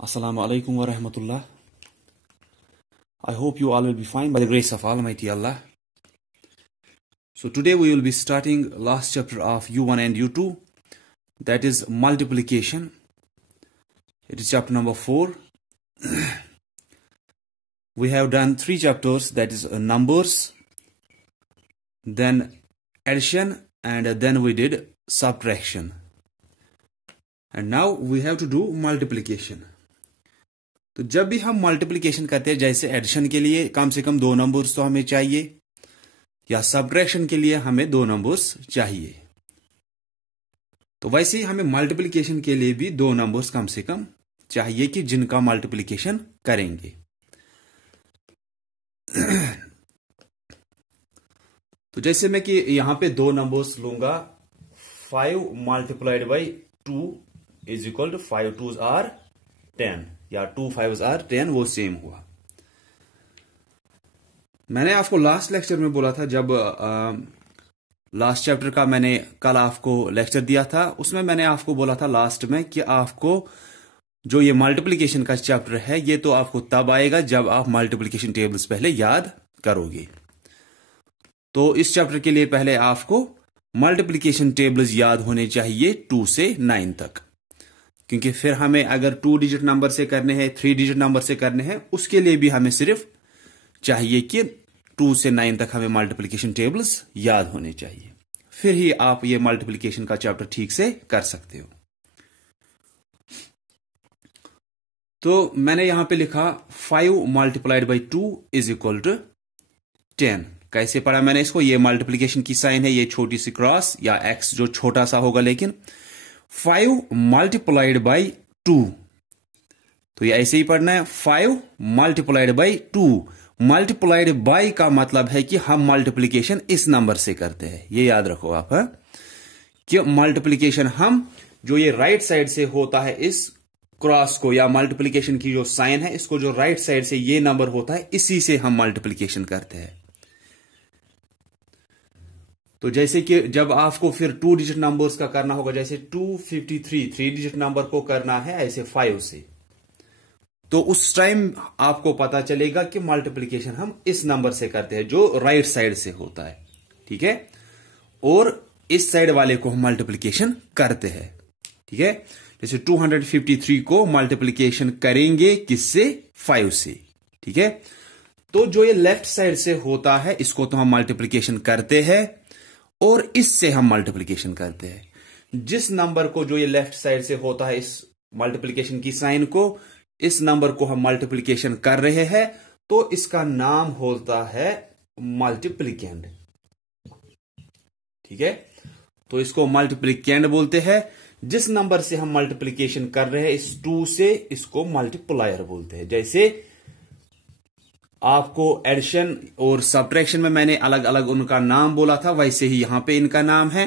Assalamu alaikum wa rahmatullah. I hope you all will be fine by the grace of Almighty Allah. So today we will be starting last chapter of U1 and U2, that is multiplication. It is chapter number 4. We have done 3 chapters, that is numbers, then addition, and then we did subtraction. And now we have to do multiplication. तो जब भी हम multiplication करते हैं, जैसे addition के लिए कम से कम 2 नंबर्स तो हमें चाहिए, या सब्ट्रैक्शन के लिए हमें 2 नंबर्स चाहिए, तो वैसे ही हमें मल्टीप्लिकेशन के लिए भी 2 नंबर्स कम से कम चाहिए कि जिनका मल्टीप्लिकेशन करेंगे। तो जैसे मैं कि यहां पे 2 नंबर्स लूंगा, 5 multiplied by 2 is equal to 5 2s are 10 या 2 5s आर 10, वो सेम हुआ। मैंने आपको लास्ट लेक्चर में बोला था, जब लास्ट चैप्टर का मैंने कल आपको लेक्चर दिया था, उसमें मैंने आपको बोला था लास्ट में कि आपको जो ये मल्टीप्लिकेशन का चैप्टर है, ये तो आपको तब आएगा जब आप मल्टीप्लिकेशन टेबल्स पहले याद करोगे। तो इस चैप्टर के लिए पहले आपको मल्टीप्लिकेशन टेबल्स याद होने चाहिए 2 से 9 तक, क्योंकि फिर हमें अगर 2 डिजिट नंबर से करने हैं, 3 डिजिट नंबर से करने हैं, उसके लिए भी हमें सिर्फ चाहिए कि 2 से 9 तक हमें मल्टीप्लिकेशन टेबल्स याद होने चाहिए, फिर ही आप ये मल्टीप्लिकेशन का चैप्टर ठीक से कर सकते हो। तो मैंने यहां पे लिखा 5 multiplied by 2 is equal to 10। कैसे पढ़ा मैंने इसको? ये मल्टीप्लिकेशन की साइन है, ये छोटी सी क्रॉस या एक्स जो छोटा सा होगा, लेकिन 5 मल्टीप्लाइड बाई 2, तो ये ऐसे ही पढ़ना है। 5 मल्टीप्लाइड बाई 2, मल्टीप्लाइड बाई का मतलब है कि हम मल्टीप्लिकेशन इस नंबर से करते हैं, ये याद रखो आप, है कि मल्टीप्लिकेशन हम जो ये राइट साइड से होता है इस क्रॉस को, या मल्टीप्लिकेशन की जो साइन है इसको, जो राइट साइड से ये नंबर होता है, इसी से हम मल्टीप्लिकेशन करते हैं। तो जैसे कि जब आपको फिर 2 डिजिट नंबर्स का करना होगा, जैसे 253 3 डिजिट नंबर को करना है ऐसे 5 से, तो उस टाइम आपको पता चलेगा कि मल्टीप्लिकेशन हम इस नंबर से करते हैं जो राइट साइड से होता है, ठीक है, और इस साइड वाले को हम मल्टीप्लिकेशन करते हैं, ठीक है। जैसे 253 को मल्टीप्लिकेशन करेंगे किससे? 5 से, ठीक है। तो जो ये लेफ्ट साइड से होता है इसको तो हम मल्टीप्लिकेशन करते हैं, और इससे हम मल्टीप्लिकेशन करते हैं। जिस नंबर को जो ये लेफ्ट साइड से होता है, इस मल्टीप्लिकेशन की साइन को, इस नंबर को हम मल्टीप्लिकेशन कर रहे हैं, तो इसका नाम होता है मल्टीप्लिकेंड, ठीक है। तो इसको मल्टीप्लिकेंड बोलते हैं। जिस नंबर से हम मल्टीप्लिकेशन कर रहे हैं इस 2 से, इसको मल्टीप्लायर बोलते हैं। जैसे आपको एडिशन और सब्ट्रैक्शन में मैंने अलग अलग उनका नाम बोला था, वैसे ही यहां पे इनका नाम है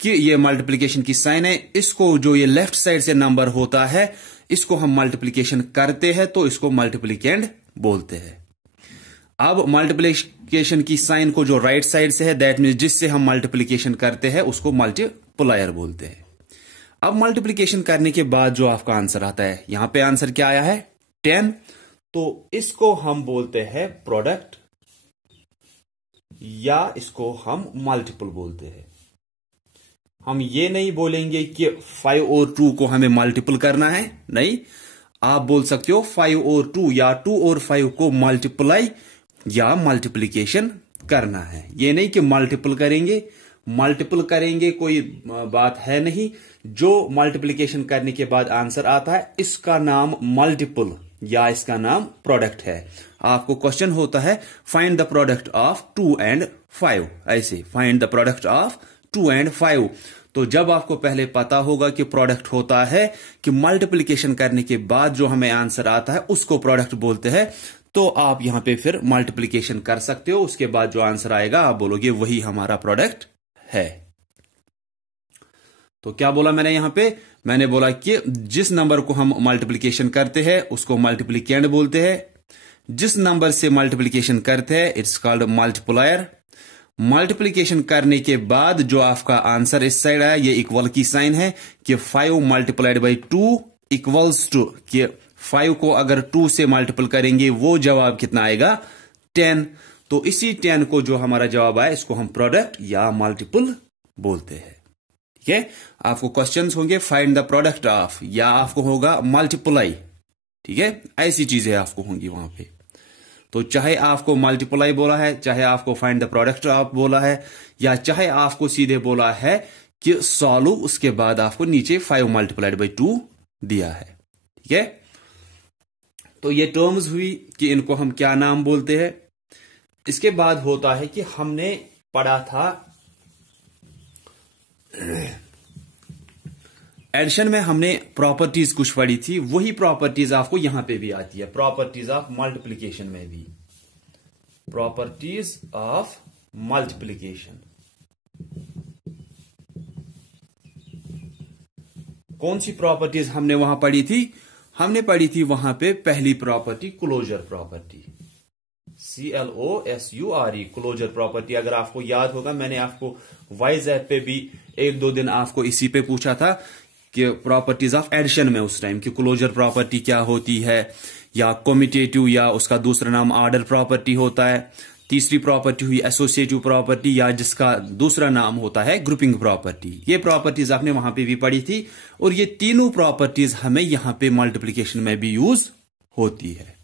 कि ये मल्टीप्लिकेशन की साइन है, इसको जो ये लेफ्ट साइड से नंबर होता है इसको हम मल्टीप्लिकेशन करते हैं, तो इसको मल्टीप्लिकेंड बोलते हैं। अब मल्टीप्लिकेशन की साइन को जो राइट साइड से है, दैट मीन्स जिससे हम मल्टीप्लिकेशन करते हैं, उसको मल्टीप्लायर बोलते हैं। अब मल्टीप्लिकेशन करने के बाद जो आपका आंसर आता है, यहां पे आंसर क्या आया है? 10। तो इसको हम बोलते हैं प्रोडक्ट, या इसको हम मल्टीपल बोलते हैं। हम ये नहीं बोलेंगे कि 5 और 2 को हमें मल्टीपल करना है, नहीं, आप बोल सकते हो 5 और 2 या 2 और 5 को मल्टीप्लाई या मल्टीप्लिकेशन करना है। ये नहीं कि मल्टीपल करेंगे, मल्टीपल करेंगे कोई बात है नहीं। जो मल्टीप्लिकेशन करने के बाद आंसर आता है, इसका नाम मल्टीपल या इसका नाम प्रोडक्ट है। आपको क्वेश्चन होता है find the product of 2 and 5, ऐसे find the product of 2 and 5। तो जब आपको पहले पता होगा कि प्रोडक्ट होता है कि मल्टीप्लिकेशन करने के बाद जो हमें आंसर आता है उसको प्रोडक्ट बोलते हैं, तो आप यहां पे फिर मल्टीप्लिकेशन कर सकते हो। उसके बाद जो आंसर आएगा आप बोलोगे वही हमारा प्रोडक्ट है। तो क्या बोला मैंने यहां पे? मैंने बोला कि जिस नंबर को हम मल्टीप्लिकेशन करते हैं उसको मल्टीप्लिकेंड बोलते हैं। जिस नंबर से मल्टीप्लिकेशन करते हैं इट्स कॉल्ड मल्टीप्लायर। मल्टीप्लिकेशन करने के बाद जो आपका आंसर इस साइड आया, ये इक्वल की साइन है कि 5 मल्टीप्लाइड बाई 2 इक्वल्स टू कि 5 को अगर 2 से मल्टीपल करेंगे वो जवाब कितना आएगा 10। तो इसी 10 को जो हमारा जवाब आया इसको हम प्रोडक्ट या मल्टीपल बोलते हैं। ठीक है, आपको क्वेश्चंस होंगे फाइंड द प्रोडक्ट ऑफ, या आपको होगा मल्टीप्लाई। ठीक है, ऐसी चीजें आपको होंगी वहां पे। तो चाहे आपको मल्टीप्लाई बोला है, चाहे आपको फाइंड द प्रोडक्ट ऑफ बोला है, या चाहे आपको सीधे बोला है कि सॉल्व, उसके बाद आपको नीचे 5 मल्टीप्लाइड बाई 2 दिया है। ठीक है, तो ये टर्म्स हुई कि इनको हम क्या नाम बोलते हैं। इसके बाद होता है कि हमने पढ़ा था एडिशन में, हमने प्रॉपर्टीज कुछ पढ़ी थी, वही प्रॉपर्टीज आपको यहां पे भी आती है, प्रॉपर्टीज ऑफ मल्टीप्लिकेशन में भी, प्रॉपर्टीज ऑफ मल्टीप्लिकेशन। कौन सी प्रॉपर्टीज हमने वहां पढ़ी थी? हमने पढ़ी थी वहां पे पहली property closure property, CLOSURE, closure property. अगर आपको याद होगा, मैंने आपको वाइज ऐप पे भी 1-2 दिन आपको इसी पे पूछा था कि प्रॉपर्टीज ऑफ एडिशन में उस टाइम की क्लोजर प्रॉपर्टी क्या होती है, या कम्यूटेटिव, या उसका दूसरा नाम ऑर्डर प्रॉपर्टी होता है। तीसरी प्रॉपर्टी हुई एसोसिएटिव प्रॉपर्टी, या जिसका दूसरा नाम होता है ग्रुपिंग प्रॉपर्टी। ये प्रॉपर्टीज आपने वहां पे भी पढ़ी थी, और ये तीनों प्रॉपर्टीज हमें यहां पे मल्टीप्लिकेशन में भी यूज होती है।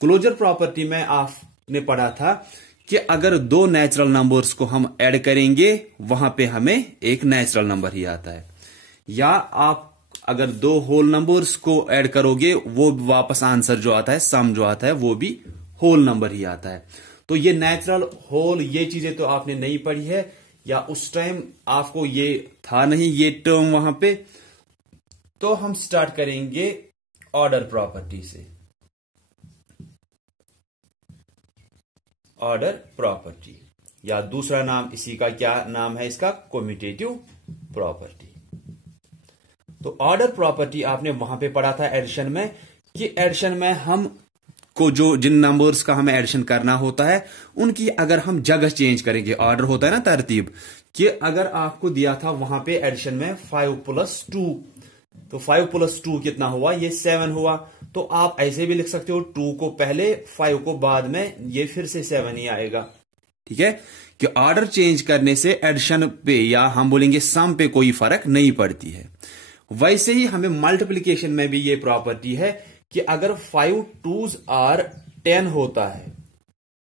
क्लोजर प्रॉपर्टी में आपने पढ़ा था कि अगर 2 नेचुरल नंबर्स को हम ऐड करेंगे वहां पे हमें एक नेचुरल नंबर ही आता है, या आप अगर 2 होल नंबर्स को ऐड करोगे वो वापस आंसर जो आता है, सम जो आता है, वो भी होल नंबर ही आता है। तो ये नेचुरल, होल, ये चीजें तो आपने नहीं पढ़ी है, या उस टाइम आपको ये था नहीं ये टर्म वहां पे। तो हम स्टार्ट करेंगे ऑर्डर प्रॉपर्टी से। ऑर्डर प्रॉपर्टी, या दूसरा नाम इसी का क्या नाम है, इसका कम्यूटेटिव प्रॉपर्टी। तो ऑर्डर प्रॉपर्टी आपने वहां पे पढ़ा था एडिशन में, कि एडिशन में हम को जो जिन नंबर्स का हमें एडिशन करना होता है उनकी अगर हम जगह चेंज करेंगे, ऑर्डर होता है ना तरतीब, कि अगर आपको दिया था वहां पे एडिशन में 5 + 2, तो 5 + 2 कितना हुआ, ये 7 हुआ। तो आप ऐसे भी लिख सकते हो 2 को पहले, 5 को बाद में, ये फिर से 7 ही आएगा। ठीक है, कि ऑर्डर चेंज करने से एडिशन पे, या हम बोलेंगे सम पे, कोई फर्क नहीं पड़ती है। वैसे ही हमें मल्टीप्लिकेशन में भी ये प्रॉपर्टी है कि अगर 5 2s are 10 होता है,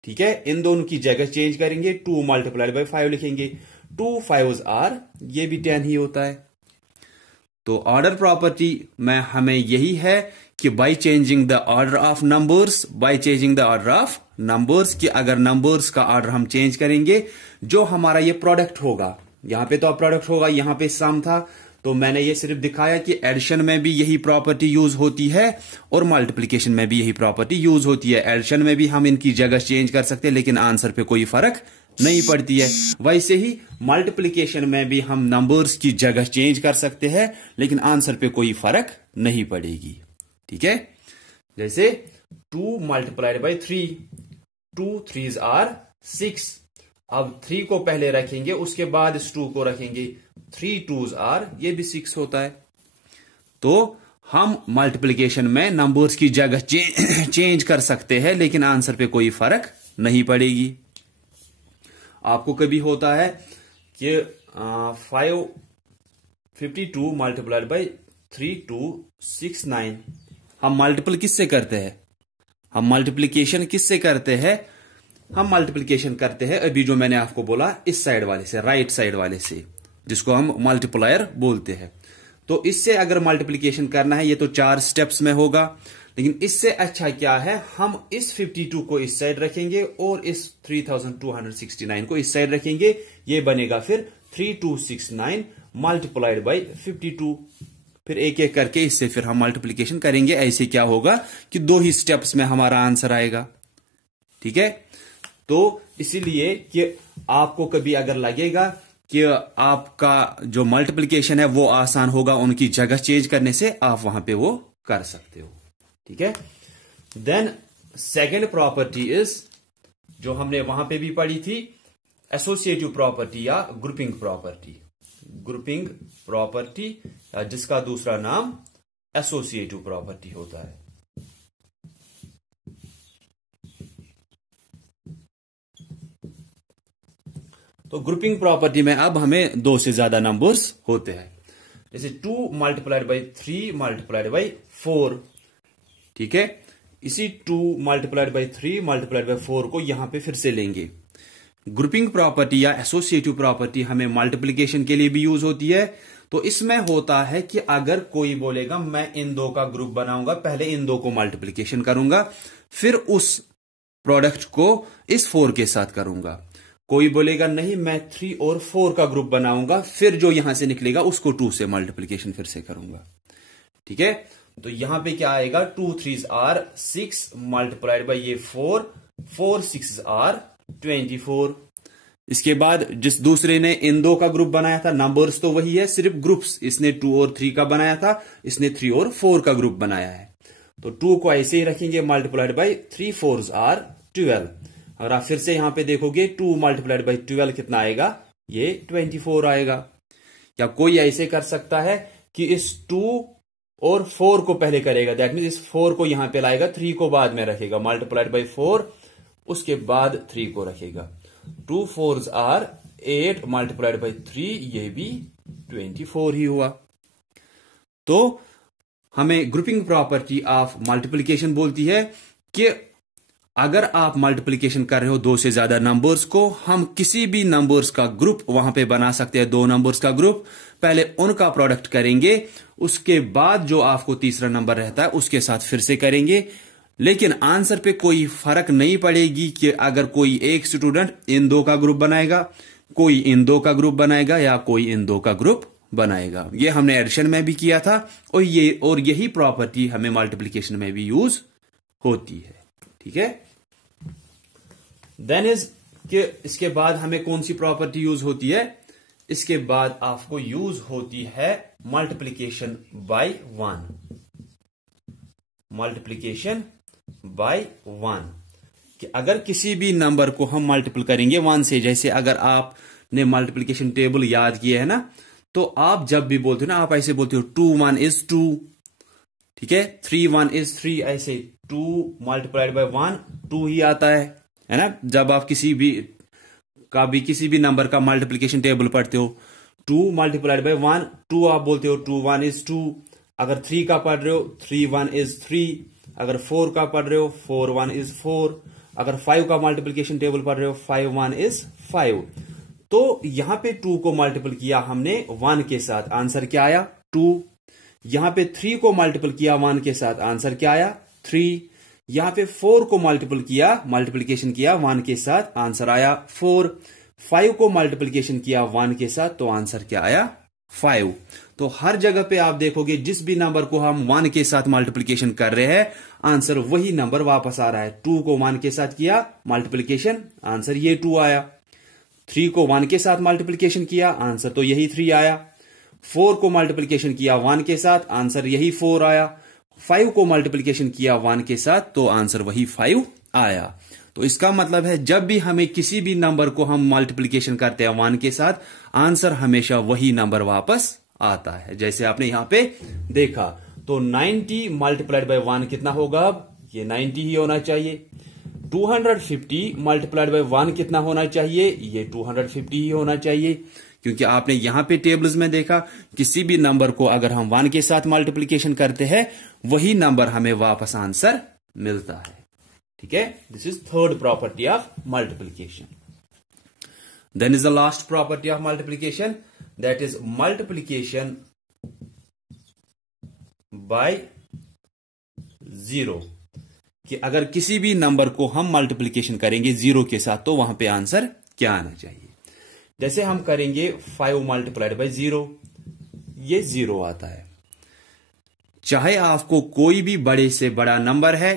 ठीक है, इन दोनों की जगह चेंज करेंगे, 2 मल्टीप्लाइड बाई 5 लिखेंगे, 2 5s are, ये भी 10 ही होता है। तो ऑर्डर प्रॉपर्टी में हमें यही है कि by changing the order of numbers, by changing the order of numbers, कि अगर नंबर्स का ऑर्डर हम चेंज करेंगे, जो हमारा ये प्रोडक्ट होगा, यहां पे तो अब प्रोडक्ट होगा, यहां पे सम था, तो मैंने ये सिर्फ दिखाया कि एडिशन में भी यही प्रॉपर्टी यूज होती है और मल्टीप्लिकेशन में भी यही प्रॉपर्टी यूज होती है। एडिशन में भी हम इनकी जगह चेंज कर सकते हैं, लेकिन आंसर पे कोई फर्क नहीं पड़ती है। वैसे ही मल्टीप्लिकेशन में भी हम नंबर्स की जगह चेंज कर सकते हैं, लेकिन आंसर पे कोई फर्क नहीं पड़ेगी। ठीक है, जैसे 2 मल्टीप्लाइड बाई 3, 2 3s are 6। अब 3 को पहले रखेंगे, उसके बाद इस 2 को रखेंगे, 3 2s are, ये भी 6 होता है। तो हम मल्टीप्लिकेशन में नंबर्स की जगह चेंज कर सकते हैं, लेकिन आंसर पे कोई फर्क नहीं पड़ेगी। आपको कभी होता है कि 552 मल्टीप्लाइड बाई 3269, हम मल्टीपल किससे करते हैं, हम मल्टीप्लिकेशन किससे करते हैं, हम मल्टीप्लिकेशन करते हैं अभी जो मैंने आपको बोला इस साइड वाले से, राइट साइड वाले से, जिसको हम मल्टीप्लायर बोलते हैं। तो इससे अगर मल्टीप्लिकेशन करना है, ये तो 4 स्टेप्स में होगा, लेकिन इससे अच्छा क्या है, हम इस 52 को इस साइड रखेंगे और इस 3269 को इस साइड रखेंगे, ये बनेगा फिर 3269 मल्टीप्लाइड बाई 52। फिर एक एक करके इससे फिर हम मल्टीप्लिकेशन करेंगे। ऐसे क्या होगा कि 2 ही स्टेप्स में हमारा आंसर आएगा। ठीक है, तो इसीलिए कि आपको कभी अगर लगेगा कि आपका जो मल्टीप्लिकेशन है वो आसान होगा, उनकी जगह चेंज करने से आप वहां पे वो कर सकते हो। ठीक है, देन सेकेंड प्रॉपर्टी इज, जो हमने वहां पे भी पढ़ी थी, एसोसिएटिव प्रॉपर्टी या ग्रुपिंग प्रॉपर्टी। ग्रुपिंग प्रॉपर्टी, जिसका दूसरा नाम एसोसिएटिव प्रॉपर्टी होता है। तो ग्रुपिंग प्रॉपर्टी में अब हमें दो से ज्यादा नंबर्स होते हैं, जैसे 2 मल्टीप्लाइड बाई 3 मल्टीप्लाइड बाई 4, ठीक है। इसी 2 मल्टीप्लाइड बाई 3 मल्टीप्लाइड बाई 4 को यहां पे फिर से लेंगे। ग्रुपिंग प्रॉपर्टी या एसोसिएटिव प्रॉपर्टी हमें मल्टीप्लिकेशन के लिए भी यूज होती है। तो इसमें होता है कि अगर कोई बोलेगा मैं इन दो का ग्रुप बनाऊंगा, पहले इन दो को मल्टीप्लिकेशन करूंगा, फिर उस प्रोडक्ट को इस 4 के साथ करूंगा। कोई बोलेगा नहीं मैं 3 और 4 का ग्रुप बनाऊंगा, फिर जो यहां से निकलेगा उसको 2 से मल्टीप्लिकेशन फिर से करूंगा, ठीक है। तो यहां पे क्या आएगा, 2 3s आर 6 मल्टीप्लाइड बाई ये 4, 4 6s आर 24। इसके बाद जिस दूसरे ने इन दो का ग्रुप बनाया था, नंबर्स तो वही है, सिर्फ ग्रुप्स इसने 2 और 3 का बनाया था, इसने 3 और 4 का ग्रुप बनाया है। तो 2 को ऐसे ही रखेंगे मल्टीप्लाइड बाई 3 4s आर 12। और आप फिर से यहां पे देखोगे 2 मल्टीप्लाइड बाई 12 कितना आएगा, ये 24 आएगा। या कोई ऐसे कर सकता है कि इस 2 और 4 को पहले करेगा, दैट मीन इस 4 को यहां पे लाएगा, 3 को बाद में रखेगा, मल्टीप्लाइड बाई 4, उसके बाद 3 को रखेगा। 2 4s आर 8 मल्टीप्लाइड बाई 3, ये भी 24 ही हुआ। तो हमें ग्रुपिंग प्रॉपर्टी ऑफ मल्टीप्लिकेशन बोलती है कि अगर आप मल्टीप्लिकेशन कर रहे हो दो से ज्यादा नंबर्स को, हम किसी भी नंबर्स का ग्रुप वहां पे बना सकते हैं, दो नंबर्स का ग्रुप, पहले उनका प्रोडक्ट करेंगे, उसके बाद जो आपको तीसरा नंबर रहता है उसके साथ फिर से करेंगे। लेकिन आंसर पे कोई फर्क नहीं पड़ेगी कि अगर कोई एक स्टूडेंट इन दो का ग्रुप बनाएगा, कोई इन दो का ग्रुप बनाएगा, या कोई इन दो का ग्रुप बनाएगा। ये हमने एडिशन में भी किया था, और यही प्रॉपर्टी हमें मल्टीप्लिकेशन में भी यूज होती है, ठीक है। देन इज कि इसके बाद हमें कौन सी प्रॉपर्टी यूज होती है, इसके बाद आपको यूज होती है मल्टीप्लिकेशन बाय 1। मल्टीप्लिकेशन बाय 1 कि अगर किसी भी नंबर को हम मल्टीपल करेंगे 1 से, जैसे अगर आपने मल्टीप्लिकेशन टेबल याद किया है ना, तो आप जब भी बोलते हो ना, आप ऐसे बोलते हो 2 1 is 2, ठीक है, 3 1 is 3, ऐसे 2 मल्टीप्लाइड बाय 1 2 ही आता है ना। जब आप किसी भी नंबर का मल्टीप्लिकेशन टेबल पढ़ते हो, 2 मल्टीप्लाइड बाय 1 2 आप बोलते हो, 2 1 is 2। अगर 3 का पढ़ रहे हो 3 1 is 3। अगर 4 का पढ़ रहे हो 4 1 is 4। अगर 5 का मल्टीप्लिकेशन टेबल पढ़ रहे हो 5 1 is 5। तो यहां पे 2 को मल्टीपल किया हमने 1 के साथ, आंसर क्या आया 2। यहां पे 3 को मल्टीपल किया 1 के साथ, आंसर क्या आया 3। यहां पे 4 को मल्टीप्लिकेशन किया 1 के साथ, आंसर आया 4। 5 को मल्टीप्लिकेशन किया 1 के साथ, तो आंसर क्या आया 5। तो हर जगह पे आप देखोगे जिस भी नंबर को हम 1 के साथ मल्टीप्लिकेशन कर रहे हैं, आंसर वही नंबर वापस आ रहा है। 2 को 1 के साथ किया मल्टीप्लिकेशन, आंसर ये 2 आया। 3 को 1 के साथ मल्टीप्लिकेशन किया, आंसर तो यही 3 आया। 4 को मल्टीप्लिकेशन किया 1 के साथ, आंसर यही 4 आया। 5 को मल्टीप्लिकेशन किया 1 के साथ, तो आंसर वही 5 आया। तो इसका मतलब है जब भी हमें किसी भी नंबर को हम मल्टीप्लिकेशन करते हैं 1 के साथ, आंसर हमेशा वही नंबर वापस आता है, जैसे आपने यहां पे देखा। तो 90 मल्टीप्लाइड बाय 1 कितना होगा, अब ये 90 ही होना चाहिए। 250 मल्टीप्लाइड बाय 1 कितना होना चाहिए, ये 250 ही होना चाहिए, क्योंकि आपने यहां पे टेबल्स में देखा किसी भी नंबर को अगर हम 1 के साथ मल्टीप्लिकेशन करते हैं, वही नंबर हमें वापस आंसर मिलता है, ठीक है। This is third property of multiplication. Then is the last property of multiplication, that is multiplication by 0, कि अगर किसी भी नंबर को हम मल्टीप्लिकेशन करेंगे 0 के साथ, तो वहां पे आंसर क्या आना चाहिए। जैसे हम करेंगे 5 मल्टीप्लाइड बाय 0, ये 0 आता है। चाहे आपको कोई भी बड़े से बड़ा नंबर है,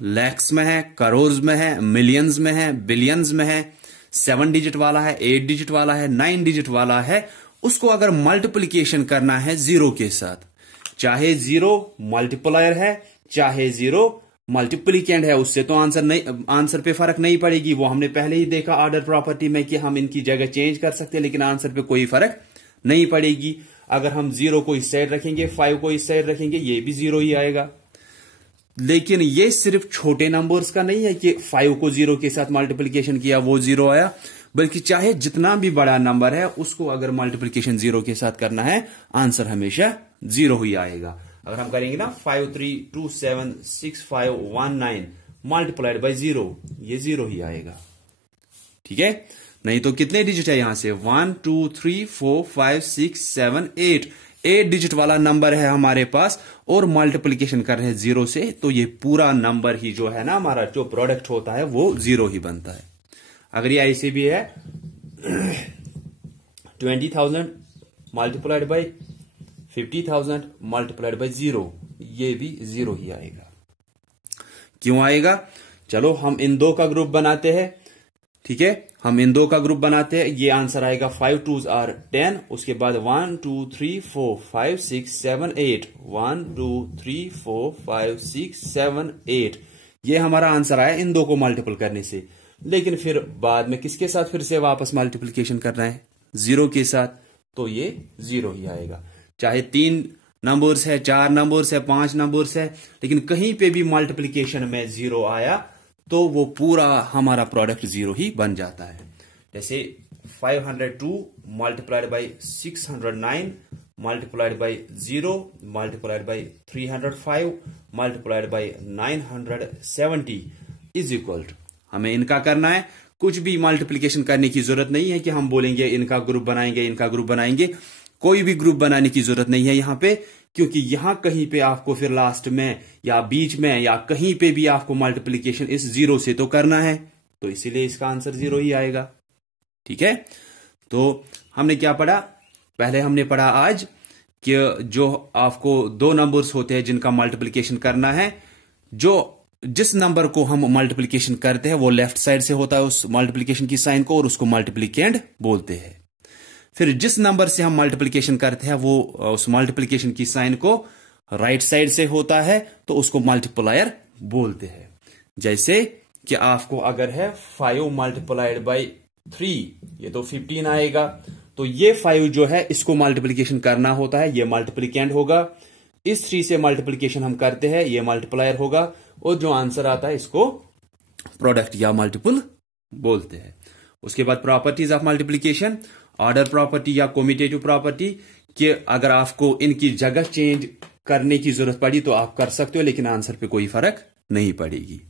लैक्स में है, करोड़ में है, मिलियंस में है, बिलियंस में है, 7 डिजिट वाला है, 8 डिजिट वाला है, 9 डिजिट वाला है, उसको अगर मल्टीप्लिकेशन करना है 0 के साथ, चाहे 0 मल्टीप्लायर है, चाहे 0 मल्टीप्लिकेंट है, उससे तो आंसर पे फर्क नहीं पड़ेगी। वो हमने पहले ही देखा ऑर्डर प्रॉपर्टी में कि हम इनकी जगह चेंज कर सकते हैं, लेकिन आंसर पे कोई फर्क नहीं पड़ेगी। अगर हम 0 को इस साइड रखेंगे, 5 को इस साइड रखेंगे, ये भी 0 ही आएगा। लेकिन ये सिर्फ छोटे नंबर्स का नहीं है कि 5 को 0 के साथ मल्टीप्लिकेशन किया वो 0 आया, बल्कि चाहे जितना भी बड़ा नंबर है उसको अगर मल्टीप्लिकेशन 0 के साथ करना है, आंसर हमेशा 0 ही आएगा। अगर हम करेंगे ना 53276519 मल्टीप्लाइड बाय 0, ये 0 ही आएगा। ठीक है, नहीं तो कितने डिजिट है यहां से 1 2 3 4 5 6 7 8 डिजिट वाला नंबर है हमारे पास और मल्टीप्लिकेशन कर रहे हैं 0 से, तो ये पूरा नंबर ही जो है ना हमारा जो प्रोडक्ट होता है वो 0 ही बनता है। अगर ये ऐसे भी है 20,000 मल्टीप्लाइड बाय 50,000 मल्टीप्लाइड बाय 0, ये भी 0 ही आएगा। क्यों आएगा? चलो हम इन दो का ग्रुप बनाते हैं। ठीक है, हम इन दो का ग्रुप बनाते हैं। ये आंसर आएगा 5 2s are 10, उसके बाद 1 2 3 4 5 6 7 8 1 2 3 4 5 6 7 8, ये हमारा आंसर आया इन दो को मल्टीपल करने से। लेकिन फिर बाद में किसके साथ फिर से वापस मल्टीप्लिकेशन करना है? 0 के साथ, तो ये 0 ही आएगा। चाहे 3 नंबर्स है, 4 नंबर्स है, 5 नंबर्स है, लेकिन कहीं पे भी मल्टीप्लिकेशन में 0 आया तो वो पूरा हमारा प्रोडक्ट 0 ही बन जाता है। जैसे 502 multiplied by 609 multiplied by 0 multiplied by 305 multiplied by 970 is equal to, हमें इनका करना है। कुछ भी मल्टीप्लिकेशन करने की जरूरत नहीं है कि हम बोलेंगे इनका ग्रुप बनाएंगे, इनका ग्रुप बनाएंगे। कोई भी ग्रुप बनाने की जरूरत नहीं है यहां पे, क्योंकि यहां कहीं पे आपको फिर लास्ट में या बीच में या कहीं पे भी आपको मल्टीप्लिकेशन इस 0 से तो करना है, तो इसीलिए इसका आंसर 0 ही आएगा। ठीक है, तो हमने क्या पढ़ा? पहले हमने पढ़ा आज कि जो आपको 2 नंबर्स होते हैं जिनका मल्टीप्लिकेशन करना है, जिस नंबर को हम मल्टीप्लिकेशन करते हैं वो लेफ्ट साइड से होता है उस मल्टीप्लिकेशन की साइन को, और उसको मल्टीप्लिकेंड बोलते हैं। फिर जिस नंबर से हम मल्टीप्लिकेशन करते हैं वो उस मल्टीप्लिकेशन की साइन को राइट साइड से होता है, तो उसको मल्टीप्लायर बोलते हैं। जैसे कि आपको अगर है 5 मल्टीप्लाइड बाय 3, ये तो 15 आएगा, तो ये 5 जो है इसको मल्टीप्लिकेशन करना होता है, ये मल्टीप्लिकेंड होगा। इस 3 से मल्टीप्लिकेशन हम करते हैं, ये मल्टीप्लायर होगा, और जो आंसर आता है इसको प्रोडक्ट या मल्टीपल बोलते हैं। उसके बाद properties of multiplication, order property या कम्यूटेटिव प्रॉपर्टी, कि अगर आपको इनकी जगह चेंज करने की जरूरत पड़ी तो आप कर सकते हो, लेकिन आंसर पे कोई फर्क नहीं पड़ेगी।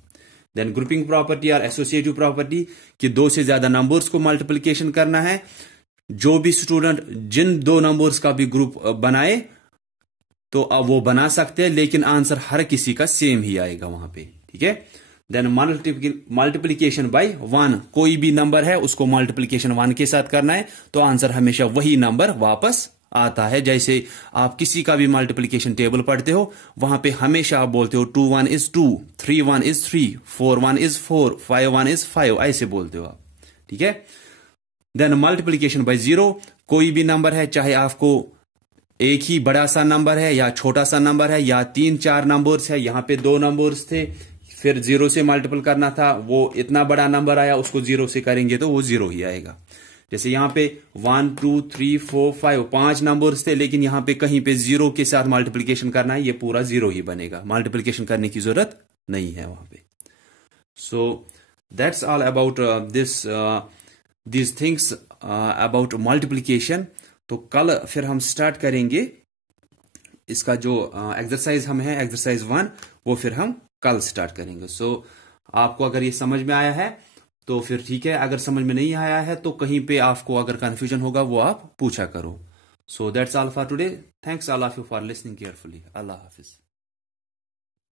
देन ग्रुपिंग प्रॉपर्टी और एसोसिएटिव प्रॉपर्टी, कि 2 से ज्यादा नंबर्स को मल्टीप्लिकेशन करना है। जो भी स्टूडेंट जिन 2 नंबर्स का भी ग्रुप बनाए तो अब वो बना सकते हैं, लेकिन आंसर हर किसी का सेम ही आएगा वहां पे। ठीक है, देन मल्टीप्लिकेशन बाय 1, कोई भी नंबर है उसको मल्टीप्लिकेशन 1 के साथ करना है, तो आंसर हमेशा वही नंबर वापस आता है। जैसे आप किसी का भी मल्टीप्लिकेशन टेबल पढ़ते हो, वहां पे हमेशा आप बोलते हो 2 1 is 2, 3 1 is 3, 4 1 is 4, 5 1 is 5, ऐसे बोलते हो आप। ठीक है, देन मल्टीप्लिकेशन बाय 0, कोई भी नंबर है, चाहे आपको एक ही बड़ा सा नंबर है या छोटा सा नंबर है या 3-4 नंबर्स है, यहां पे 2 नंबर्स थे, फिर 0 से मल्टीपल करना था, वो इतना बड़ा नंबर आया, उसको 0 से करेंगे तो वो 0 ही आएगा। जैसे यहां पे 1 2 3 4 5 नंबर्स थे, लेकिन यहां पे कहीं पे 0 के साथ मल्टीप्लिकेशन करना है, ये पूरा 0 ही बनेगा, मल्टीप्लिकेशन करने की जरूरत नहीं है वहां पे। So that's all about this things about multiplication. तो कल फिर हम स्टार्ट करेंगे इसका जो एक्सरसाइज हम है, एक्सरसाइज 1, वो फिर हम कल स्टार्ट करेंगे। सो आपको अगर ये समझ में आया है तो फिर ठीक है, अगर समझ में नहीं आया है तो कहीं पे आपको अगर कंफ्यूजन होगा वो आप पूछा करो। So that's all for today. Thanks all of you for listening carefully. Allah Hafiz.